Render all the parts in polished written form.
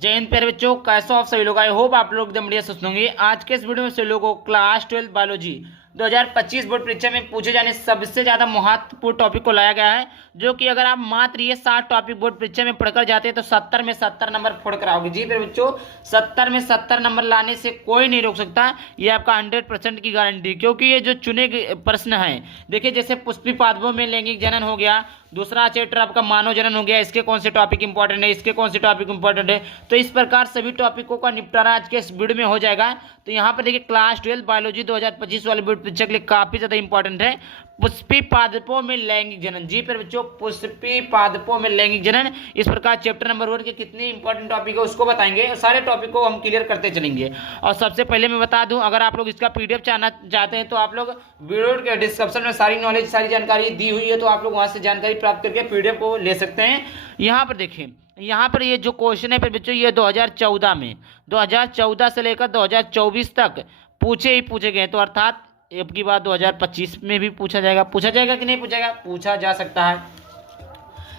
जय हिंद प्यारे बच्चों, कैसे हो आप सभी लोग। आई होप आप लोग एकदम बढ़िया स्वस्थ होंगे। आज के इस वीडियो में सभी लोगों को क्लास 12 बायोलॉजी 2025 बोर्ड परीक्षा में पूछे जाने सबसे ज्यादा महत्वपूर्ण टॉपिक को लाया गया है, जो कि अगर आप मात्र ये 60 टॉपिक बोर्ड परीक्षा में पढ़कर जाते हैं तो 70 में 70 नंबर फोड़ कर आओगे। जी प्यारे बच्चों, 70 में 70 नंबर लाने से कोई नहीं रोक सकता, ये आपका 100% की गारंटी। क्योंकि ये जो चुने गए प्रश्न हैं, देखिए जैसे पुष्पी पादपों में लैंगिक जनन हो गया, दूसरा चैप्टर आपका मानव जनन हो गया, इसके कौन से टॉपिक इंपॉर्टेंट है, इसके कौन से टॉपिक इंपॉर्टेंट है, तो इस प्रकार सभी टॉपिकों का निपटारा आज के इस वीडियो में हो जाएगा। तो यहाँ पर देखिए क्लास 12 बायोलॉजी 2025 वाले बोर्ड परीक्षा के लिए काफी ज्यादा इंपॉर्टेंट है पुष्पी पादपों में लैंगिक जनन। जी पर बच्चों, पुष्पी पादपों में लैंगिक जनन, इस प्रकार चैप्टर नंबर 1 के कितने इंपॉर्टेंट टॉपिक है उसको बताएंगे और सारे टॉपिक को हम क्लियर करते चलेंगे। और सबसे पहले मैं बता दूं, अगर आप लोग इसका पीडीएफ चाहना चाहते हैं तो आप लोग वीडियो के डिस्क्रिप्शन में सारी नॉलेज सारी जानकारी दी हुई है, तो आप लोग वहां से जानकारी प्राप्त करके पीडीएफ को ले सकते हैं। यहाँ पर देखिए, यहाँ पर ये जो क्वेश्चन है बच्चों, ये 2014 से लेकर 2024 तक पूछे ही पूछे गए। तो अर्थात अब की बात 2025 में भी पूछा जाएगा कि नहीं पूछा जाएगा, पूछा जा सकता है।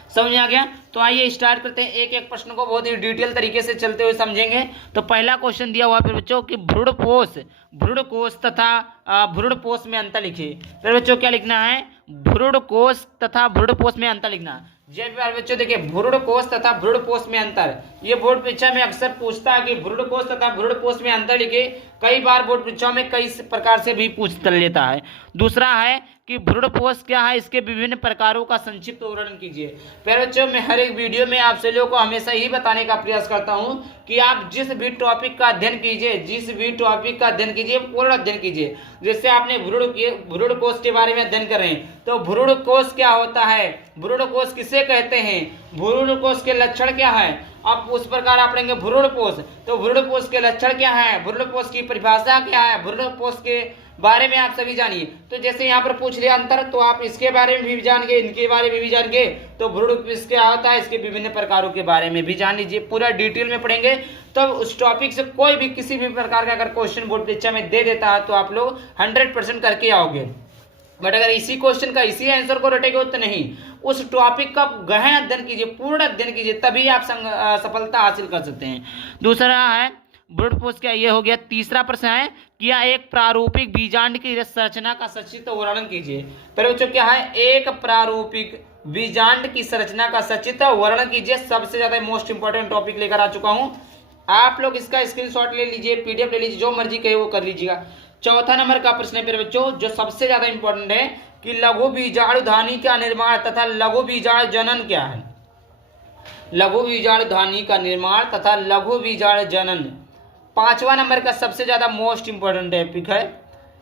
समझ में आ गया? तो आइए स्टार्ट करते हैं, एक एक प्रश्न को बहुत ही डिटेल तरीके से चलते हुए समझेंगे। तो पहला क्वेश्चन दिया हुआ है बच्चों कि भ्रूणकोश तथा भ्रूणपोष में अंतर लिखिए। फिर बच्चों क्या लिखना है? भ्रूणकोश तथा भ्रूणपोष में अंतर लिखना। जय प्यारे बच्चों, देखिए भ्रूणकोश तथा भ्रूणपोष में अंतर, ये बोर्ड परीक्षा में अक्सर पूछता है कि भ्रूणकोश तथा भ्रूणपोष में अंतर लिखे। कई बार बोर्ड परीक्षा में कई प्रकार से भी पूछ लेता है। दूसरा है कि भ्रूणपोष क्या है, इसके विभिन्न प्रकारों का संक्षिप्त वर्णन कीजिए। प्यारे बच्चों, मैं हर एक वीडियो में आप सभी लोगों को हमेशा ही बताने का प्रयास करता हूं कि आप जिस भी टॉपिक का अध्ययन कीजिए पूर्ण अध्ययन कीजिए। जैसे आपने भ्रूणकोश के बारे में अध्ययन कर रहे हैं, तो भ्रूणकोश क्या होता है, भ्रूणकोश किसे कहते हैं, भ्रूणकोश के लक्षण क्या है, अब उस प्रकार आप पढ़ेंगे भ्रूणपोष, तो भ्रूणपोष के लक्षण क्या है, भ्रूणपोष की परिभाषा क्या है, भ्रूणपोष के बारे में आप सभी जानिए। तो जैसे यहाँ पर पूछ लिया अंतर, तो आप इसके बारे में भी जान गए, इनके बारे में भी जान गए, तो भ्रूणपोष क्या होता है, इसके विभिन्न प्रकारों के बारे में भी जान लीजिए। पूरा डिटेल में पढ़ेंगे, तब उस टॉपिक से कोई भी किसी भी प्रकार का अगर क्वेश्चन बोर्ड परीक्षा में दे देता है तो आप लोग 100% करके आओगे। बट अगर इसी क्वेश्चन का इसी आंसर को रटेगे तो नहीं, उस टॉपिक का गहन अध्ययन कीजिए, पूर्ण अध्ययन कीजिए, तभी आप सफलता हासिल कर सकते हैं। दूसरा है भ्रूणपोष क्या, ये हो गया। तीसरा प्रश्न है कि यह एक प्रारूपिक बीजांड की संरचना का सचित्र वर्णन कीजिए। पहले बच्चों क्या है, एक प्रारूपिक बीजांड की संरचना का सचित्र वर्णन कीजिए। सबसे ज्यादा मोस्ट इंपॉर्टेंट टॉपिक लेकर आ चुका हूं, आप लोग इसका स्क्रीनशॉट ले लीजिए, पीडीएफ ले लीजिए, जो मर्जी कहे वो कर लीजिएगा। चौथा नंबर का प्रश्न है मेरे बच्चों, जो सबसे ज्यादा इंपॉर्टेंट है कि लघु बीजाणु धानी का निर्माण तथा लघु बीजाणु जनन क्या है। लघु बीजाणु धानी का निर्माण तथा लघु बीजाणु जनन पांचवा नंबर का सबसे ज्यादा मोस्ट इंपॉर्टेंट टॉपिक है।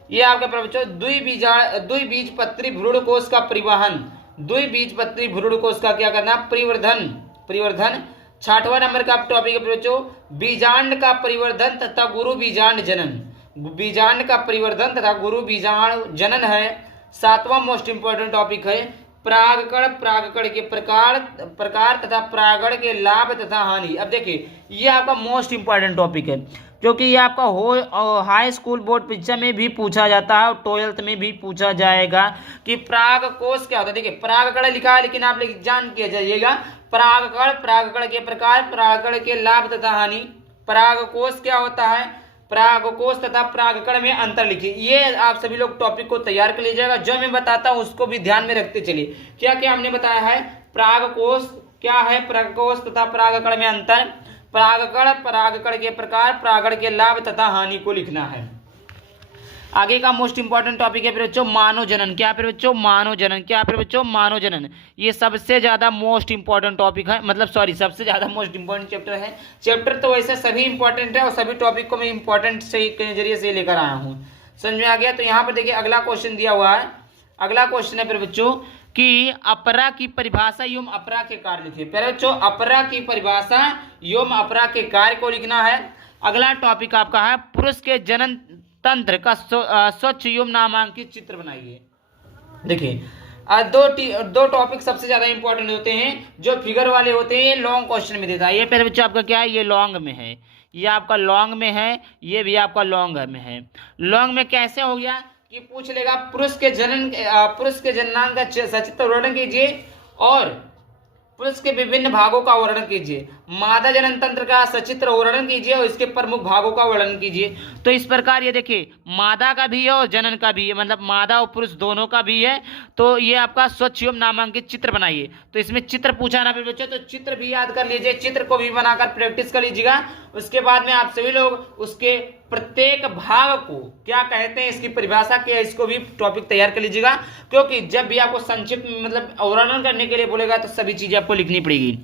ये आपका बच्चों द्विबीजपत्री भ्रूणकोश का परिवहन, द्विबीजपत्री भ्रूणकोश का क्या करना, परिवर्धन। छठवां नंबर का टॉपिक है बच्चों बीजांड का परिवर्धन तथा गुरु बीजांड जनन, बीजांड का परिवर्धन तथा गुरु बीजाणु जनन है। सातवां मोस्ट इंपॉर्टेंट टॉपिक है परागकण के प्रकार तथा परागण के लाभ तथा हानि। अब देखिए ये आपका मोस्ट इंपॉर्टेंट टॉपिक है, क्योंकि ये आपका हाई स्कूल बोर्ड परीक्षा में भी पूछा जाता है और 12th में भी पूछा जाएगा कि परागकोश क्या होता है। देखिए परागकण लिखा है, लेकिन आप लोग जान के जाइएगा परागकण के प्रकार, परागकण के लाभ तथा हानि। परागकोश क्या होता है, परागकोश तथा परागकण में अंतर लिखिए। ये आप सभी लोग टॉपिक को तैयार कर लीजिएगा, जो मैं बताता हूं उसको भी ध्यान में रखते चलिए। क्या क्या हमने बताया है, परागकोश क्या है, परागकोश तथा परागकण में अंतर, परागकण के प्रकार, परागण के लाभ तथा हानि को लिखना है। आगे का मोस्ट इंपॉर्टेंट टॉपिक है बच्चों मानव जनन। क्या फिर बच्चों, मानव जनन। क्या फिर बच्चों, मानव जनन। ये सबसे ज्यादा मोस्ट इंपॉर्टेंट टॉपिक है, मतलब सॉरी सबसे ज्यादा मोस्ट इंपॉर्टेंट चैप्टर है। चैप्टर तो वैसे सभी इंपॉर्टेंट है और सभी टॉपिक को मैं इंपॉर्टेंट से के नजरिए से लेकर आया हूँ। समझ में आ गया? तो यहाँ पर देखिए अगला क्वेश्चन दिया हुआ है। अगला क्वेश्चन है फिर बच्चों कि अपरा की परिभाषा एवं अपरा के कार्य लिखिए। पहले बच्चों अपरा की परिभाषा एवं अपरा के कार्य को लिखना है। अगला टॉपिक आपका है पुरुष के जनन तंत्र का स्वच्छ एवं नामांकित चित्र बनाइए। देखिए दो टॉपिक सबसे ज्यादा इंपॉर्टेंट होते हैं, जो फिगर वाले होते हैं, लॉन्ग क्वेश्चन में देता है। ये पहले बच्चों आपका क्या है, ये लॉन्ग में है, ये आपका लॉन्ग में है, ये भी आपका लॉन्ग में है। लॉन्ग में कैसे हो गया कि पूछ लेगा पुरुष के जननांग का सचित्र वर्णन कीजिए और पुरुष के विभिन्न भागों का वर्णन कीजिए। मादा जनन तंत्र का सचित्र वर्णन कीजिए और इसके प्रमुख भागों का वर्णन कीजिए। तो इस प्रकार ये देखिए मादा का भी है और जनन का भी है, मतलब मादा और पुरुष दोनों का भी है। तो ये आपका स्वच्छ एवं नामांकित चित्र बनाइए। तो इसमें चित्र पूछा ना फिर बच्चों, तो चित्र भी याद कर लीजिए, चित्र को भी बनाकर प्रैक्टिस कर लीजिएगा। उसके बाद में आप सभी लोग उसके प्रत्येक भाग को क्या कहते हैं, इसकी परिभाषा क्या है, इसको भी टॉपिक तैयार कर लीजिएगा। क्योंकि जब भी आपको संक्षिप्त मतलब वर्णन करने के लिए बोलेगा तो सभी चीजें आपको लिखनी पड़ेगी।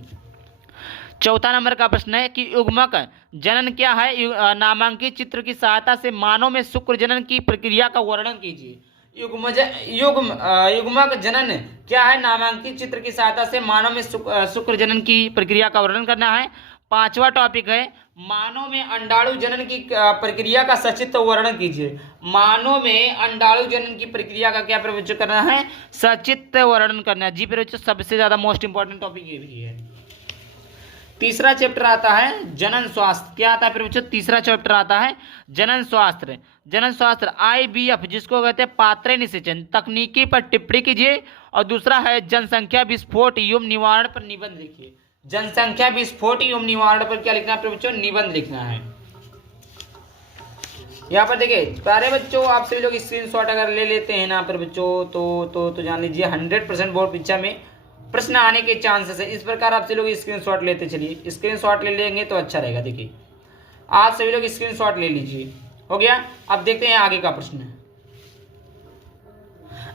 चौथा नंबर का प्रश्न है कि युग्मक जनन क्या है। नामांकित चित्र की सहायता से मानव में शुक्र जनन की प्रक्रिया का वर्णन कीजिए। युग्मक जनन क्या है। नामांकित चित्र की सहायता से मानव में शुक्र जनन की प्रक्रिया का वर्णन करना है। पांचवा टॉपिक है मानव में अंडाणु जनन की प्रक्रिया का सचित्र वर्णन कीजिए। मानव में अंडाणु जनन की प्रक्रिया का क्या प्रवचन करना है, सचित्र वर्णन करना है। जी प्रवचन सबसे ज्यादा मोस्ट इंपॉर्टेंट टॉपिक ये भी है। तीसरा चैप्टर आता है जनन स्वास्थ्य। क्या आता है प्रवचन, तीसरा चैप्टर आता है जनन स्वास्थ्य। जनन स्वास्थ्य IVF जिसको कहते हैं पात्र निषेचन तकनीकी पर टिप्पणी कीजिए। और दूसरा है जनसंख्या विस्फोट एवं निवारण पर निबंध लिखिए। जनसंख्या विस्फोट एवं निवारण पर क्या लिखना है प्रवचन, निबंध लिखना है। यहाँ पर देखिए प्यारे बच्चों, आप सभी लोग स्क्रीनशॉट अगर ले लेते हैं ना पर बच्चों तो जान लीजिए 100% बोर्ड परीक्षा में प्रश्न आने के चांसेस है। इस प्रकार आप सभी लोग स्क्रीनशॉट लेते चलिए, स्क्रीनशॉट ले लेंगे तो अच्छा रहेगा। देखिए आप सभी लोग स्क्रीनशॉट ले लीजिए, हो गया। अब देखते हैं आगे का प्रश्न।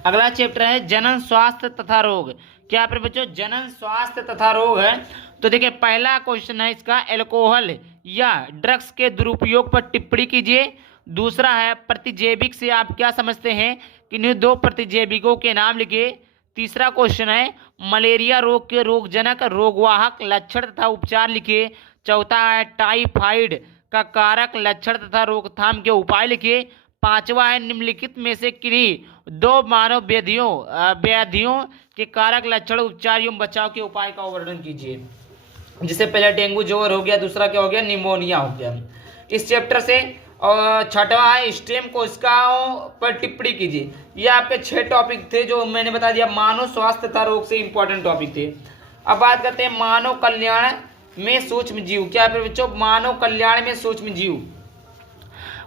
अगला चैप्टर है जनन स्वास्थ्य तथा रोग। क्या पर बच्चों, जनन स्वास्थ्य तथा रोग है। तो देखिए पहला क्वेश्चन है इसका, अल्कोहल या ड्रग्स के दुरुपयोग पर टिप्पणी कीजिए। दूसरा है प्रतिजैविक से आप क्या समझते हैं, किन्हीं दो प्रतिजैविकों के नाम लिखिए। तीसरा क्वेश्चन है मलेरिया रोग के रोगजनक रोगवाहक लक्षण तथा उपचार लिखिए। चौथा है टाइफाइड का कारक लक्षण तथा रोकथाम के उपाय लिखिए। पांचवा है निम्नलिखित में से किन्हीं दो मानव व्याधियों के कारक लक्षण उपचार एवं बचाव के उपाय का वर्णन कीजिए। जिससे पहले डेंगू ज्वर हो गया, दूसरा क्या हो गया, निमोनिया हो गया इस चैप्टर से। और छठवां है स्टेम कोशिकाओं पर टिप्पणी कीजिए। ये आपके 6 टॉपिक थे जो मैंने बता दिया, मानव स्वास्थ्य तथा रोग से इंपॉर्टेंट टॉपिक थे। अब बात करते हैं मानव कल्याण में सूक्ष्म जीव। क्या है बच्चों, मानव कल्याण में सूक्ष्म जीव।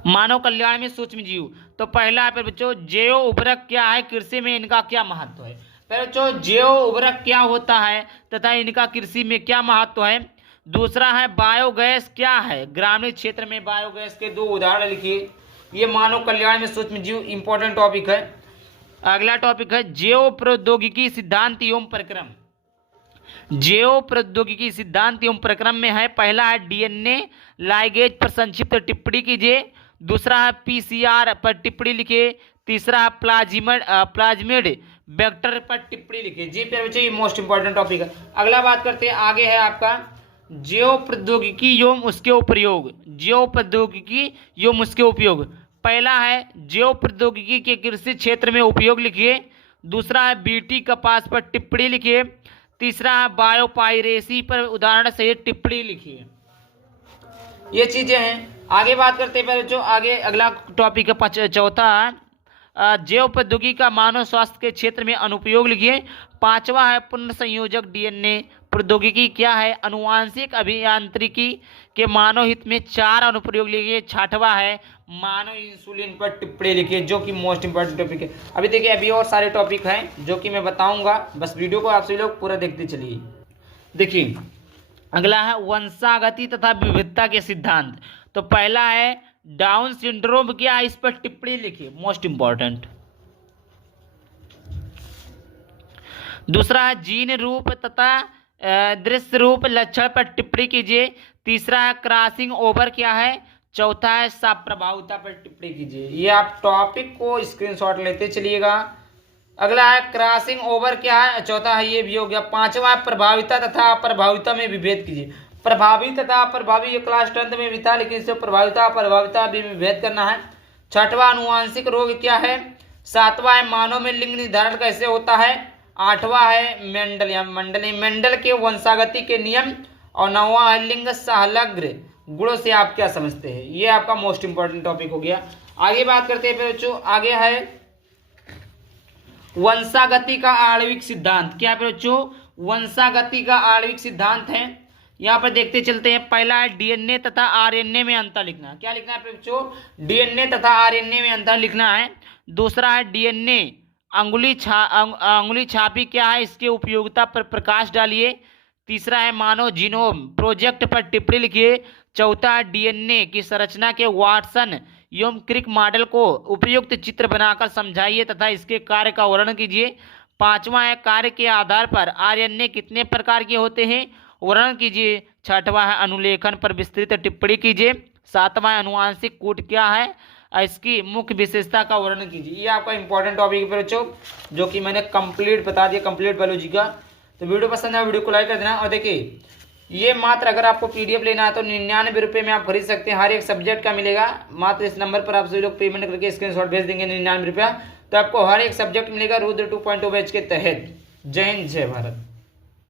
मानव कल्याण में सूक्ष्म जीव, तो पहला है बच्चों जैव उर्वरक क्या है, कृषि में इनका क्या महत्व है। बच्चों जैव उर्वरक क्या होता है तथा इनका कृषि में क्या महत्व है। दूसरा है बायोगैस क्या है, ग्रामीण क्षेत्र में बायोगैस के 2 उदाहरण लिखिए। ये मानव कल्याण में सूक्ष्म जीव इंपॉर्टेंट टॉपिक है। अगला टॉपिक है जैव प्रौद्योगिकी सिद्धांत एवं प्रक्रम। जैव प्रौद्योगिकी सिद्धांत एवं प्रक्रम में है, पहला है DNA लाइगेज पर संक्षिप्त टिप्पणी कीजिए। दूसरा है PCR पर टिप्पणी लिखिए। तीसरा है प्लाज्मिड वेक्टर पर टिप्पणी लिखिए। जी प्यारे बच्चों ये मोस्ट इंपॉर्टेंट टॉपिक है। अगला बात करते हैं, आगे है आपका जैव प्रौद्योगिकी एवं उसके उपयोग। जैव प्रौद्योगिकी एवं उसके उपयोग, पहला है जैव प्रौद्योगिकी के कृषि क्षेत्र में उपयोग लिखिए। दूसरा है BT कपास पर टिप्पणी लिखिए। तीसरा है बायोपायरेसी पर उदाहरण सहित टिप्पणी लिखिए। ये चीजें हैं। आगे बात करते हैं बच्चों, आगे अगला टॉपिक है चौथा जैव प्रौद्योगिकी का मानव स्वास्थ्य के क्षेत्र में अनुप्रयोग लिखिए। पांचवा है पुनर्संयोजक DNA प्रौद्योगिकी क्या है, अनुवांशिक अभियांत्रिकी के मानव हित में 4 अनुप्रयोग लिखिए। छठवा है मानव इंसुलिन पर टिप्पणी लिखिए, जो कि मोस्ट इंपॉर्टेंट टॉपिक है। अभी देखिए अभी और सारे टॉपिक हैं जो कि मैं बताऊंगा, बस वीडियो को आप सभी लोग पूरा देखते चलिए। देखिए अगला है वंशागति तथा विविधता के सिद्धांत। तो पहला है डाउन सिंड्रोम क्या है, इस पर टिप्पणी लिखिए, मोस्ट इंपॉर्टेंट। दूसरा है जीन रूप तथा दृश्य रूप लक्षण पर टिप्पणी कीजिए। तीसरा है क्रॉसिंग ओवर क्या है। चौथा है साप्रभाविता पर टिप्पणी कीजिए। ये आप टॉपिक को स्क्रीनशॉट लेते चलिएगा। अगला है क्रॉसिंग ओवर क्या है, चौथा है ये भी हो गया। पांचवा है प्रभाविता तथा अप्रभाविता में विभेद कीजिए। प्रभावी तथा अप्रभावी ये क्लास 10th में भी था, लेकिन इससे प्रभाविता अप्रभाविता भी विभेद करना है। छठवां अनुवांशिक रोग क्या है। सातवां है मानव में लिंग निर्धारण कैसे होता है। आठवां है मेंडल के वंशागति के नियम। और नौवां है लिंग सहलग्न गुणों से आप क्या समझते हैं। ये आपका मोस्ट इंपॉर्टेंट टॉपिक हो गया। आगे बात करते हैं बच्चों, आगे है वंशागति का आणविक सिद्धांत। क्या बच्चों, वंशागति का आणविक सिद्धांत है। यहाँ पर देखते चलते हैं। पहला है डीएनए तथा आरएनए में अंतर लिखना। क्या लिखना है बच्चों? डीएनए तथा आरएनए में अंतर लिखना है। दूसरा है डीएनए अंगुली छापी क्या है, इसकी उपयोगिता पर प्रकाश डालिए। तीसरा है मानव जीनोम प्रोजेक्ट पर टिप्पणी लिखिए। चौथा है डीएनए की संरचना के वाटसन एवं क्रिक मॉडल को उपयुक्त चित्र बनाकर समझाइए तथा इसके कार्य का वर्णन कीजिए। पांचवा है कार्य के आधार पर आरएनए कितने प्रकार के होते हैं, वर्णन कीजिए। छठवां है अनुलेखन पर विस्तृत टिप्पणी कीजिए। सातवां है अनुवांशिक कूट क्या है, इसकी मुख्य विशेषता का वर्णन कीजिए। ये आपका इंपॉर्टेंट टॉपिक है बच्चों, जो कि मैंने कंप्लीट बता दिया, कंप्लीट बायोलॉजी का। तो वीडियो पसंद है वीडियो को लाइक कर देना। और देखिए ये मात्र अगर आपको पीडीएफ लेना है तो 99 रुपये में आप खरीद सकते हैं, हर एक सब्जेक्ट का मिलेगा। मात्र इस नंबर पर आप सभी लोग पेमेंट करके स्क्रीनशॉट भेज देंगे 99 रुपया, तो आपको हर एक सब्जेक्ट मिलेगा रुद्र 2.0 बैच के तहत। जय हिंद जय भारत।